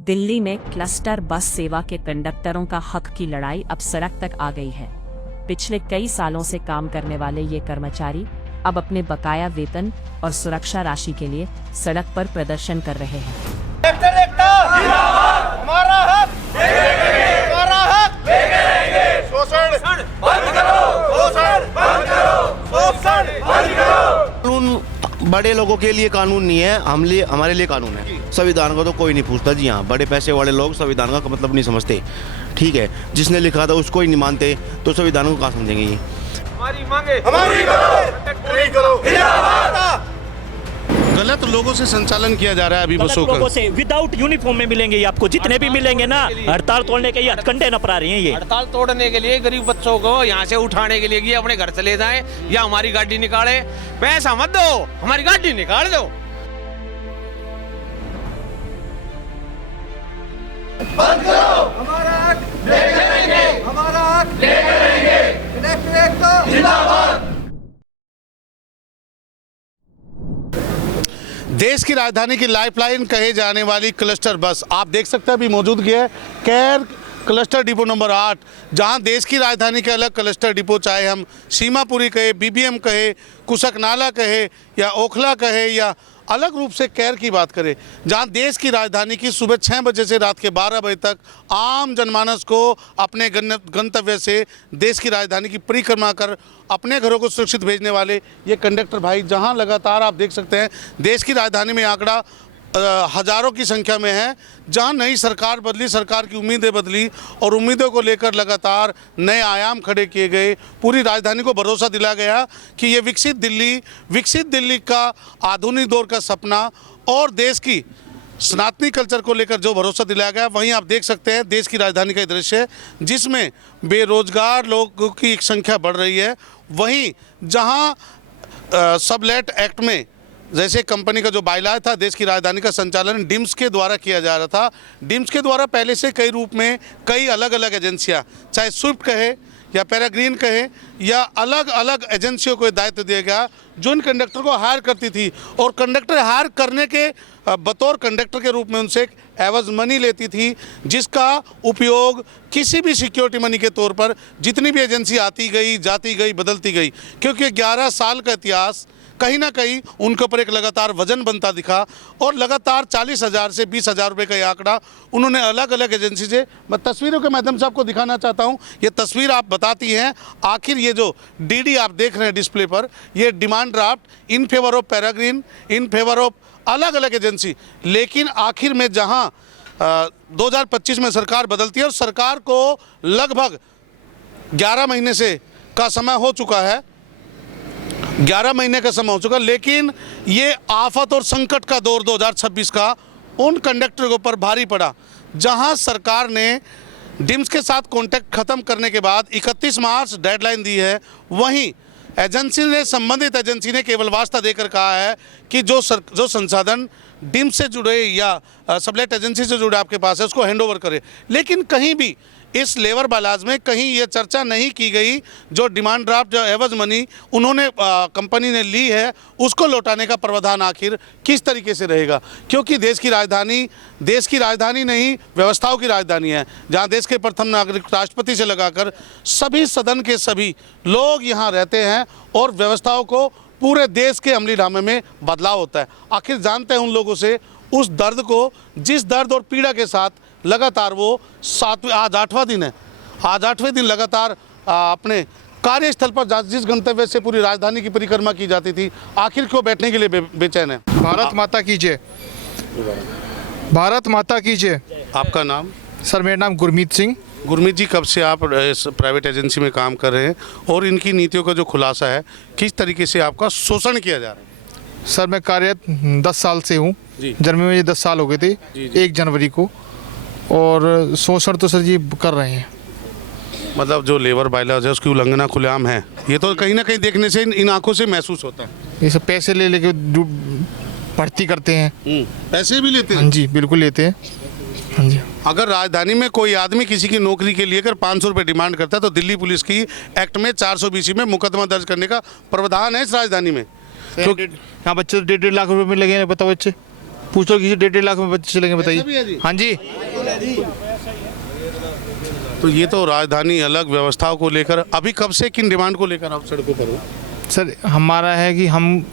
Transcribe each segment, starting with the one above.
दिल्ली में क्लस्टर बस सेवा के कंडक्टरों का हक की लड़ाई अब सड़क तक आ गई है। पिछले कई सालों से काम करने वाले ये कर्मचारी अब अपने बकाया वेतन और सुरक्षा राशि के लिए सड़क पर प्रदर्शन कर रहे हैं। कानून बड़े लोगों के लिए कानून नहीं है, हमारे लिए कानून है। संविधान को तो कोई नहीं पूछता जी। हाँ, बड़े पैसे वाले लोग संविधान का मतलब नहीं समझते। ठीक है, जिसने लिखा था उसको ही नहीं मानते तो संविधान को कहाँ समझेंगे ये। हमारी मांगे हमारी करो। गलत लोगों से संचालन किया जा रहा है अभी बसों का। लोगों से विदाउट यूनिफॉर्म में मिलेंगे ये आपको, जितने भी मिलेंगे ना। हड़ताल तोड़ने के ये हथकंडे नपरा रही हैं ये। हड़ताल तोड़ने के लिए गरीब बच्चों को यहाँ से उठाने के लिए कि अपने घर चले जाएं या हमारी गाड़ी निकाले। पैसा मत दो, हमारी गाड़ी निकाल दो। बंद करो, हमारा हक लेके रहेंगे, हमारा हक लेके रहेंगे। जिंदाबाद। देश की राजधानी की लाइफलाइन कहे जाने वाली क्लस्टर बस आप देख सकते हैं अभी मौजूद है कैर क्लस्टर डिपो नंबर 8, जहां देश की राजधानी के अलग क्लस्टर डिपो, चाहे हम सीमापुरी कहे, बीबीएम कहे, कुशकनाला कहे या ओखला कहे या अलग रूप से कैर की बात करें, जहां देश की राजधानी की सुबह 6 बजे से रात के 12 बजे तक आम जनमानस को अपने गंतव्य से देश की राजधानी की परिक्रमा कर अपने घरों को सुरक्षित भेजने वाले ये कंडक्टर भाई, जहां लगातार आप देख सकते हैं देश की राजधानी में आंकड़ा हजारों की संख्या में है। जहां नई सरकार बदली, सरकार की उम्मीदें बदली और उम्मीदों को लेकर लगातार नए आयाम खड़े किए गए। पूरी राजधानी को भरोसा दिलाया गया कि ये विकसित दिल्ली का आधुनिक दौर का सपना और देश की सनातनी कल्चर को लेकर जो भरोसा दिलाया गया। वहीं आप देख सकते हैं देश की राजधानी का दृश्य जिसमें बेरोजगार लोगों की एक संख्या बढ़ रही है। वहीं जहां सबलेट एक्ट में जैसे कंपनी का जो बायलॉ था, देश की राजधानी का संचालन डिम्स के द्वारा किया जा रहा था। डिम्स के द्वारा पहले से कई रूप में कई अलग अलग एजेंसियां, चाहे स्विफ्ट कहे या पेराग्रीन कहे या अलग अलग एजेंसियों को दायित्व दिया गया जो इन कंडक्टर को हायर करती थी और कंडक्टर हायर करने के बतौर कंडक्टर के रूप में उनसे एक एवज मनी लेती थी, जिसका उपयोग किसी भी सिक्योरिटी मनी के तौर पर जितनी भी एजेंसी आती गई, जाती गई, बदलती गई, क्योंकि 11 साल का इतिहास कहीं ना कहीं उनके ऊपर एक लगातार वजन बनता दिखा और लगातार 40,000 से 20,000 रुपये का ये आंकड़ा उन्होंने अलग अलग एजेंसी से, मैं तस्वीरों के माध्यम से आपको दिखाना चाहता हूँ। ये तस्वीर आप बताती हैं आखिर ये जो डीडी आप देख रहे हैं डिस्प्ले पर, ये demand draft in favour of Peregrine, in favour of अलग अलग एजेंसी, लेकिन आखिर में जहाँ 2025 में सरकार बदलती है और सरकार को लगभग 11 महीने से का समय हो चुका है, 11 महीने का समय हो चुका, लेकिन ये आफत और संकट का दौर 2026 का उन कंडक्टर के ऊपर भारी पड़ा। जहां सरकार ने डिम्स के साथ कॉन्टैक्ट खत्म करने के बाद 31 मार्च डेडलाइन दी है, वहीं एजेंसी ने, संबंधित एजेंसी ने केवल वास्ता देकर कहा है कि जो संसाधन डिम्स से जुड़े या सबलेट एजेंसी से जुड़े आपके पास है उसको हैंडओवर करे। लेकिन कहीं भी इस लेबर बालाज में कहीं ये चर्चा नहीं की गई जो डिमांड ड्राफ्ट, जो एवज मनी उन्होंने कंपनी ने ली है उसको लौटाने का प्रावधान आखिर किस तरीके से रहेगा, क्योंकि देश की राजधानी नहीं, व्यवस्थाओं की राजधानी है, जहां देश के प्रथम नागरिक राष्ट्रपति से लगाकर सभी सदन के सभी लोग यहां रहते हैं और व्यवस्थाओं को पूरे देश के अमलीनामे में बदलाव होता है। आखिर जानते हैं उन लोगों से उस दर्द को, जिस दर्द और पीड़ा के साथ लगातार वो आज 8वां दिन है, आज 8वें दिन लगातार अपने कार्यस्थल पर जिस गंतव्य से पूरी राजधानी की परिक्रमा की जाती थी, आखिर क्यों बैठने के लिए बेचैन है। भारत माता की जय, भारत माता की जय। आपका नाम? सर मेरा नाम गुरमीत सिंह। गुरमीत जी, कब से आप इस प्राइवेट एजेंसी में काम कर रहे हैं और इनकी नीतियों का जो खुलासा है, किस तरीके से आपका शोषण किया जा रहा है? सर मैं कार्यरत 10 साल से हूँ, जनवरी में 10 साल हो गए थे 1 जनवरी को, और शोषण तो सर जी कर रहे हैं। मतलब जो लेबर बायलॉज है उसकी उल्लंघना खुलेआम है, ये तो कहीं ना कहीं देखने से इन आंखों से महसूस होता है। ये सब पैसे ले लेके भर्ती करते हैं। पैसे भी लेते हैं? हाँ जी बिल्कुल लेते हैं। हाँ जी। अगर राजधानी में कोई आदमी किसी की नौकरी के लिए अगर 500 रुपये डिमांड करता है तो दिल्ली पुलिस की एक्ट में 420 में मुकदमा दर्ज करने का प्रावधान है इस राजधानी में। तो यहाँ बच्चे 1.5 लाख रुपए में लगे हैं, बताओ बच्चे पूछो किसी 1.5 लाख में बच्चे चलेंगे ऐसा भी है जी? बताइए। हाँ जी। तो ये तो राजधानी अलग व्यवस्थाओं को लेकर अभी कब से किन डिमांड को लेकर आप सड़कों पर हो? सर हमारा है कि हम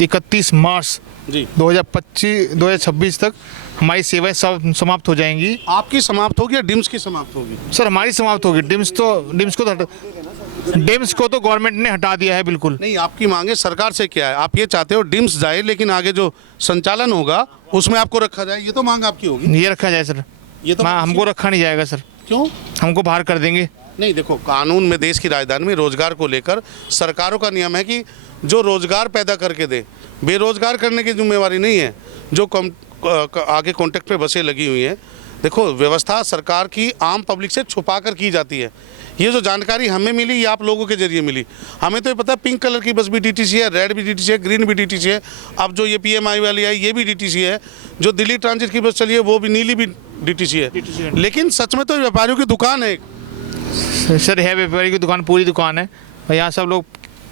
31 मार्च जी 2026 तक हमारी सेवाएं सब समाप्त हो जाएंगी। आपकी समाप्त होगी या डिम्स की समाप्त होगी? सर हमारी समाप्त होगी, डिम्स को तो गवर्नमेंट ने हटा दिया है बिल्कुल। नहीं, आपकी मांगे सरकार से क्या है? आप ये चाहते हो डिम्स जाए लेकिन आगे जो संचालन होगा उसमें आपको रखा जाए, ये तो मांग आपकी होगी। ये रखा जाए सर, ये तो हमको रखा नहीं जाएगा सर। क्यों? हमको बाहर कर देंगे। नहीं, देखो कानून में देश की राजधानी में रोजगार को लेकर सरकारों का नियम है कि जो रोजगार पैदा करके दे, बेरोजगार करने की जिम्मेवारी नहीं है। जो आगे कॉन्ट्रैक्ट पे बसें लगी हुई हैं, देखो व्यवस्था सरकार की आम पब्लिक से छुपा कर की जाती है। ये जो जानकारी हमें मिली ये आप लोगों के जरिए मिली। हमें तो ये पता है पिंक कलर की बस भी डीटीसी है, रेड भी डीटीसी है, ग्रीन भी डीटीसी है। अब जो ये PMI वाली है ये भी डीटीसी है। जो दिल्ली ट्रांजिट की बस चली है वो भी नीली भी डीटीसी है। लेकिन सच में तो व्यापारियों की दुकान है एक। सर है व्यापारी की दुकान, पूरी दुकान है और यहाँ सब लोग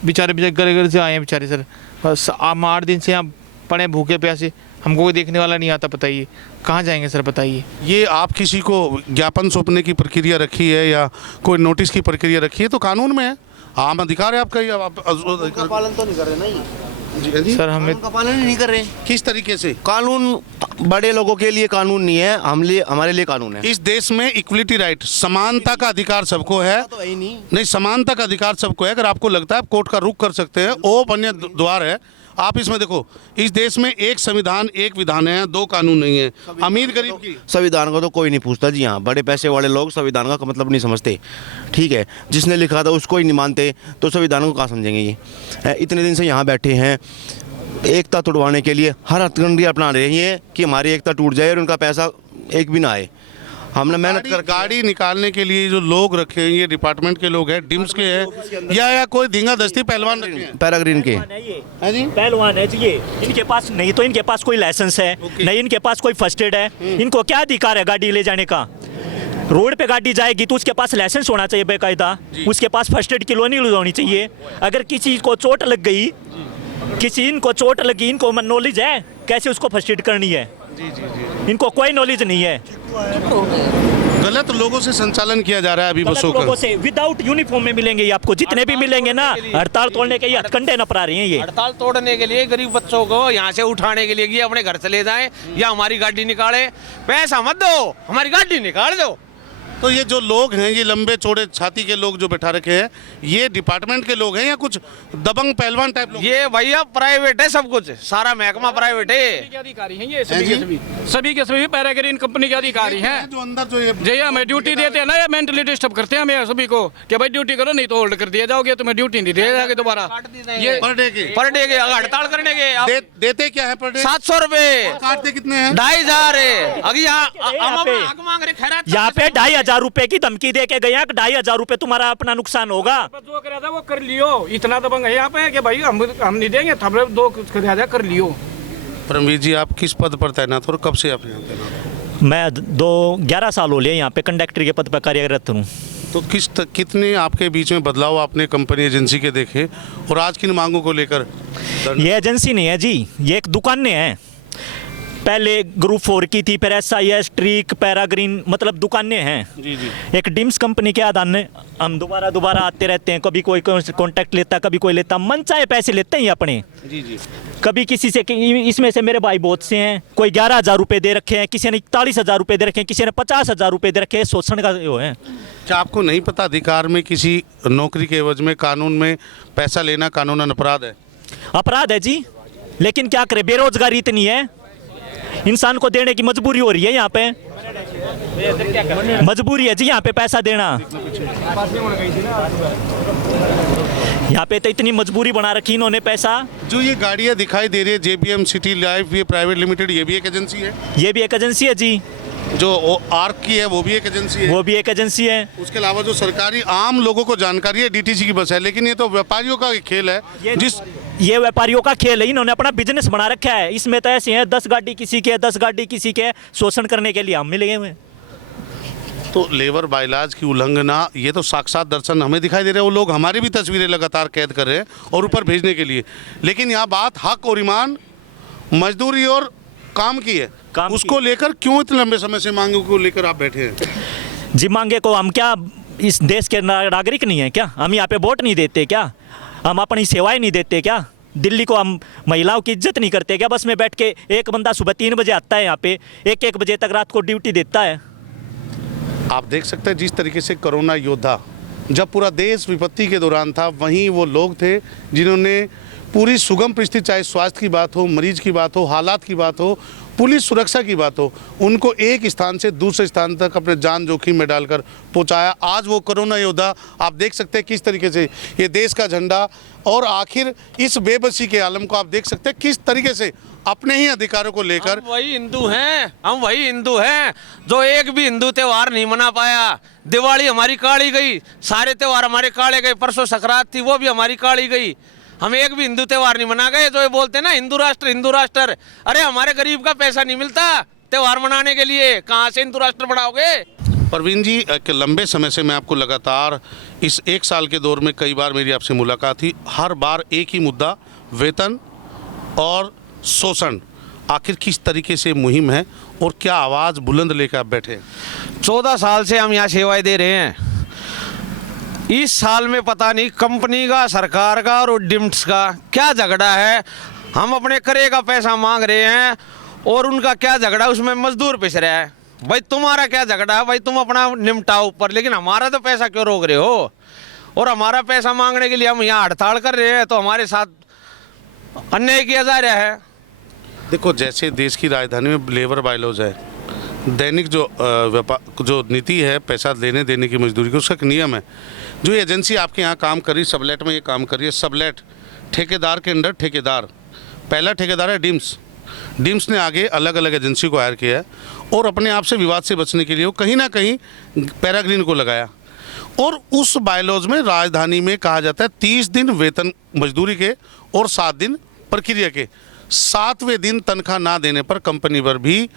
बेचारे घर से आए हैं बेचारे सर। बस हम 8 दिन से यहाँ पड़े भूखे प्यासे, हमको कोई देखने वाला नहीं आता। बताइए कहाँ जाएंगे सर बताइए। ये आप किसी को ज्ञापन सौंपने की प्रक्रिया रखी है या कोई नोटिस की प्रक्रिया रखी है तो कानून में है, आम अधिकार है आपका। ये आप पालन तो नहीं कर रहे ना ये जी सर हमें का पालन ही नहीं कर रहे। किस तरीके से? कानून बड़े लोगों के लिए कानून नहीं है, हमारे लिए कानून है। इस देश में इक्वलिटी राइट, समानता का अधिकार सबको है। तो है ही नहीं। नहीं, समानता का अधिकार सबको है। अगर आपको लगता है आप कोर्ट का रुख कर सकते हैं, ओप अन्य द्वार है। आप इसमें देखो, इस देश में एक संविधान एक विधान है, 2 कानून नहीं है। अमीर गरीब की संविधान को तो कोई नहीं पूछता जी। हाँ, बड़े पैसे वाले लोग संविधान का मतलब नहीं समझते। ठीक है, जिसने लिखा था उसको ही नहीं मानते तो संविधान को कहाँ समझेंगे ये। इतने दिन से यहाँ बैठे हैं एकता तोड़वाने के लिए, हर हथकंडी अपना रही है कि हमारी एकता टूट जाए और उनका पैसा एक भी ना आए। हमने मेहनत कर गाड़ी निकालने के लिए जो लोग रखे हैं ये डिपार्टमेंट के लोग हैं, डिम्स के हैं या कोई धींगा दस्ती पहलवान रखे हैं? पैराग्रीन के है जी? पहलवान है जी ये। इनके पास नहीं तो इनके पास कोई लाइसेंस है, नहीं इनके पास कोई फर्स्ट एड है। इनको क्या अधिकार है गाड़ी ले जाने का? रोड पे गाड़ी जाएगी तो उसके पास लाइसेंस होना चाहिए बेकायदा, उसके पास फर्स्ट एड की लोनी होनी चाहिए। अगर किसी को चोट लग गई, इनको चोट लगी, इनको नॉलेज है कैसे उसको फर्स्ट एड करनी है? इनको कोई नॉलेज नहीं है। गलत लोगों से संचालन किया जा रहा है अभी बसों लोगों का। से विदाउट यूनिफॉर्म में मिलेंगे ये आपको, जितने भी मिलेंगे ना हड़ताल तोड़ने के ये हथकंडे नपरा रही हैं ये। हड़ताल तोड़ने के लिए गरीब बच्चों को यहाँ से उठाने के लिए कि अपने घर चले जाएं या हमारी गाड़ी निकाले। पैसा मत दो, हमारी गाड़ी निकाल दो। तो ये जो लोग हैं, ये लंबे चौड़े छाती के लोग जो बैठा रखे हैं, ये डिपार्टमेंट के लोग हैं या कुछ दबंग पहलवान टाइप लोग? ये भैया प्राइवेट है, सब कुछ सारा महकमा प्राइवेट है। के अधिकारी हैं ये, सभी के सभी पैराग्रीन कंपनी के अधिकारी हैं। जो अंदर जो ये जी हमें ड्यूटी देते हैं ना, ये मेंटली डिस्टर्ब करते हैं हमें सभी को कि भाई ड्यूटी करो, नहीं तो होल्ड कर दिया जाओगे, तुम्हें ड्यूटी नहीं दिया जाएगी दोबारा। ये पर डे के हड़ताल करने के देते क्या है पर डे? 700 रुपए। काटते कितने हैं? 2500 है। अभी यहाँ मांग रहे खैरात। यहाँ पे 2500 रुपए की धमकी दे के गया, 2500 रुपए तुम्हारा अपना नुकसान होगा। जो करा था वो कर लियो, इतना दबंग है यहाँ पे कि भाई हम नहीं देंगे, थपड़े 2 कर लियो। परमवीर जी, आप किस पद पर तैनात हो और कब से आप यहाँ तैनात? मैं 11 साल हो लिए यहाँ पे कंडक्टर के पद पर कार्यरत हूँ। तो कितने आपके बीच में बदलाव आपने कंपनी एजेंसी के देखे और आज किन मांगों को लेकर? ये एजेंसी नहीं है जी, ये एक दुकानें हैं। पहले ग्रुप 4 की थी, फिर SIS, ट्रिक, पैराग्रीन, मतलब दुकानें हैं। जी जी। एक डिम्स कंपनी के आधार ने हम दोबारा आते रहते हैं। कभी कोई कॉन्टैक्ट लेता, कभी कोई लेता, मन चाहे पैसे लेते हैं ये अपने। जी जी। कभी किसी से, इसमें से मेरे भाई बहुत से हैं, कोई 11,000 रुपये दे रखे हैं, किसी ने 41,000 रुपये दे रखे हैं, किसी ने 50,000 रुपये दे रखे हैं। शोषण का वो है। क्या आपको नहीं पता अधिकार में किसी नौकरी के एवज में कानून में पैसा लेना कानूनन अपराध है? अपराध है जी, लेकिन क्या करे, बेरोजगारी इतनी है, इंसान को देने की मजबूरी हो रही है। यहाँ पे मजबूरी है जी, यहाँ पे पैसा देना। यहाँ पे तो इतनी मजबूरी बना रखी इन्होंने पैसा। जो ये गाड़ियाँ दिखाई दे रही है JBM सिटी लाइफ, ये प्राइवेट लिमिटेड, ये भी एक एजेंसी है? ये भी एक एजेंसी है जी। जो आर्क की है वो भी एक एजेंसी है? वो भी एक एजेंसी है। उसके अलावा जो सरकारी आम लोगों को जानकारी है DTC की बस है, लेकिन ये तो व्यापारियों का खेल है। ये व्यापारियों का खेल है, इन्होंने अपना बिजनेस बना रखा है। इसमें तो ऐसे हैं 10 गाड़ी किसी के, 10 गाड़ी किसी के, शोषण करने के लिए हम मिले हुए हैं। तो लेबर बाइलाज की उल्लंघना, ये तो साक्षात दर्शन हमें दिखाई दे रहे हैं। वो लोग हमारी भी तस्वीरें लगातार कैद कर रहे हैं और ऊपर भेजने के लिए। लेकिन यहाँ बात हक और ईमान, मजदूरी और काम की है। उसको लेकर क्यों इतने लंबे समय से मांगों को लेकर आप बैठे हैं? जी मांगे को हम क्या इस देश के नागरिक नहीं है क्या? हम यहाँ पे वोट नहीं देते क्या? हम अपनी सेवाएं नहीं देते क्या? दिल्ली को हम महिलाओं की इज्जत नहीं करते क्या? बस में बैठ के एक बंदा सुबह 3 बजे आता है यहाँ पे, 1-1 बजे तक रात को ड्यूटी देता है। आप देख सकते हैं जिस तरीके से कोरोना योद्धा, जब पूरा देश विपत्ति के दौरान था, वहीं वो लोग थे जिन्होंने पूरी सुगम परिस्थिति, चाहे स्वास्थ्य की बात हो, मरीज की बात हो, हालात की बात हो, पुलिस सुरक्षा की बात हो, उनको एक स्थान से दूसरे स्थान तक अपने जान जोखिम में डालकर पहुंचाया। आज वो कोरोना योद्धा, आप देख सकते हैं किस तरीके से ये देश का झंडा, और आखिर इस बेबसी के आलम को आप देख सकते हैं किस तरीके से अपने ही अधिकारों को लेकर। हम वही हिंदू हैं जो एक भी हिंदू त्योहार नहीं मना पाया। दिवाली हमारी काढ़ी गई, सारे त्योहार हमारे काढ़े गए। परसों संक्रांत थी, वो भी हमारी काढ़ी गई। हम एक भी हिंदू त्योहार नहीं मना गए। जो ये बोलते हैं ना हिंदू राष्ट्र, अरे हमारे गरीब का पैसा नहीं मिलता त्योहार मनाने के लिए, कहाँ से हिंदू राष्ट्र बनाओगे? परवीन जी, एक लंबे समय से मैं आपको लगातार इस 1 साल के दौर में कई बार मेरी आपसे मुलाकात थी, हर बार एक ही मुद्दा, वेतन और शोषण। आखिर किस तरीके से मुहिम है और क्या आवाज़ बुलंद लेकर आप बैठे? 14 साल से हम यहाँ सेवाएं दे रहे हैं। इस साल में पता नहीं कंपनी का, सरकार का और डिम्ट्स का क्या झगड़ा है। हम अपने करे का पैसा मांग रहे हैं और उनका क्या झगड़ा, उसमें मजदूर पिस रहा है। भाई तुम्हारा क्या झगड़ा है, भाई तुम अपना निपटाओ ऊपर, लेकिन हमारा तो पैसा क्यों रोक रहे हो? और हमारा पैसा मांगने के लिए हम यहाँ हड़ताल कर रहे हैं तो हमारे साथ अन्याय किया जा रहा है। देखो, जैसे देश की राजधानी में लेबर बाइलॉज है, दैनिक जो व्यापार जो नीति है पैसा लेने देने की मजदूरी की, उसका एक नियम है। जो एजेंसी आपके यहाँ काम कर रही, सबलेट में ये काम कर रही है, सबलेट ठेकेदार के अंडर ठेकेदार, पहला ठेकेदार है डिम्स ने आगे अलग अलग एजेंसी को हायर किया है और अपने आप से विवाद से बचने के लिए वो कहीं ना कहीं पैराग्रीन को लगाया। और उस बायलॉज में राजधानी में कहा जाता है 30 दिन वेतन मजदूरी के और 7 दिन प्रक्रिया के। 7वें दिन तनख्वाह ना देने पर कंपनी पर भी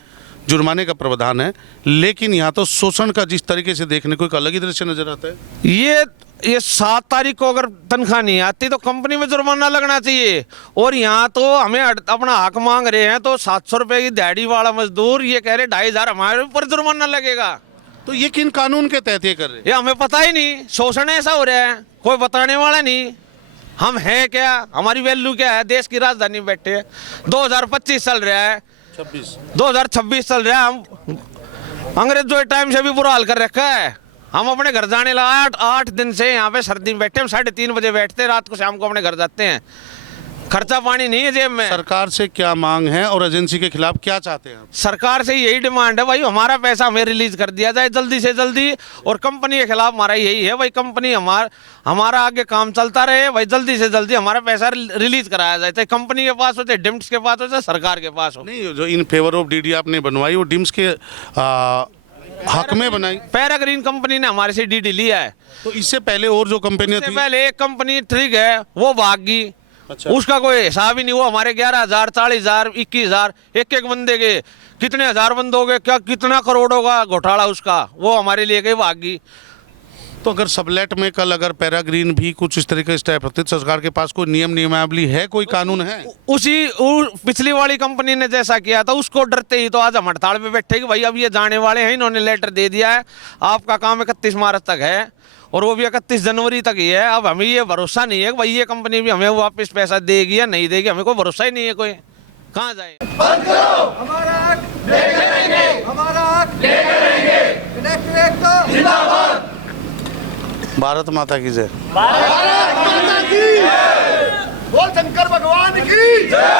जुर्माने का प्रावधान है। लेकिन यहाँ तो शोषण का जिस तरीके से देखने को एक अलग ही दृश्य नजर आता है। ये 7 तारीख को अगर तनख्वाह नहीं आती तो कंपनी में जुर्माना लगना चाहिए। और यहाँ तो हमें अपना हक मांग रहे हैं तो 700 रुपये की दिहाड़ी वाला मजदूर ये कह रहे 2500 हमारे ऊपर जुर्माना लगेगा। तो ये किन कानून के तहत ये कर रहे हैं? ये हमें पता ही नहीं। शोषण ऐसा हो रहा है, कोई बताने वाला नहीं। हम हैं क्या, हमारी वैल्यू क्या है? देश की राजधानी में बैठे हैं। 2025 चल रहा है, 2026 चल रहा है। हम अंग्रेजों के टाइम से भी बुरा हाल कर रखा है। हम अपने घर जाने लगा 8 दिन से यहाँ पे सर्दी में बैठे। हम 3:30 बजे बैठते हैं, रात को शाम को अपने घर जाते हैं। खर्चा पानी नहीं है जेब में। सरकार से क्या मांग है और एजेंसी के खिलाफ क्या चाहते हैं? सरकार से यही डिमांड है भाई, हमारा पैसा हमें रिलीज कर दिया जाए जल्दी से जल्दी। और कंपनी के खिलाफ हमारा यही है भाई, कंपनी हमारा आगे काम चलता रहे भाई, जल्दी से जल्दी हमारा पैसा रिलीज कराया जाए। चाहे कंपनी के पास हो, चाहे डिम्स के पास हो, चाहे सरकार के पास हो। नहीं, जो इन फेवर ऑफ डीडी आपने बनवाई वो डिम्स के हक में बनाई। पैराग्रीन कंपनी ने हमारे से डीडी लिया है। तो इससे पहले और जो कंपनियां थी, पहले एक कंपनी ठीक है वो भाग गई। अच्छा। उसका कोई हिसाब ही नहीं। वो हमारे 11,000, 40,000, 21,000 एक बंदे के कितने हजार बंदे हो गए, क्या कितना करोड़ों का घोटाला उसका, वो हमारे लिए गई भागी। तो अगर सबलेट में कल अगर पैराग्रीन भी कुछ इस तरीके से प्रति सरकार के पास कोई नियमावली है, कोई कानून है? पिछली वाली कंपनी ने जैसा किया था उसको डरते ही तो आज हम हड़ताल पे बैठे कि भाई अब ये जाने वाले हैं। इन्होंने लेटर दे दिया है, आपका काम 31 मार्च तक है और वो भी 31 जनवरी तक ही है। अब हमें ये भरोसा नहीं है कि भाई ये कंपनी भी हमें वापस पैसा देगी या नहीं देगी। हमें कोई भरोसा ही नहीं है, कोई कहाँ जाए। बंद करो, हमारा हक लेकर रहेंगे, हमारा हक लेकर रहेंगे। इलेक्ट्रिक एक्ट जिंदाबाद। भारत माता की जय। भारत माता की जय। बोल शंकर भगवान की जय।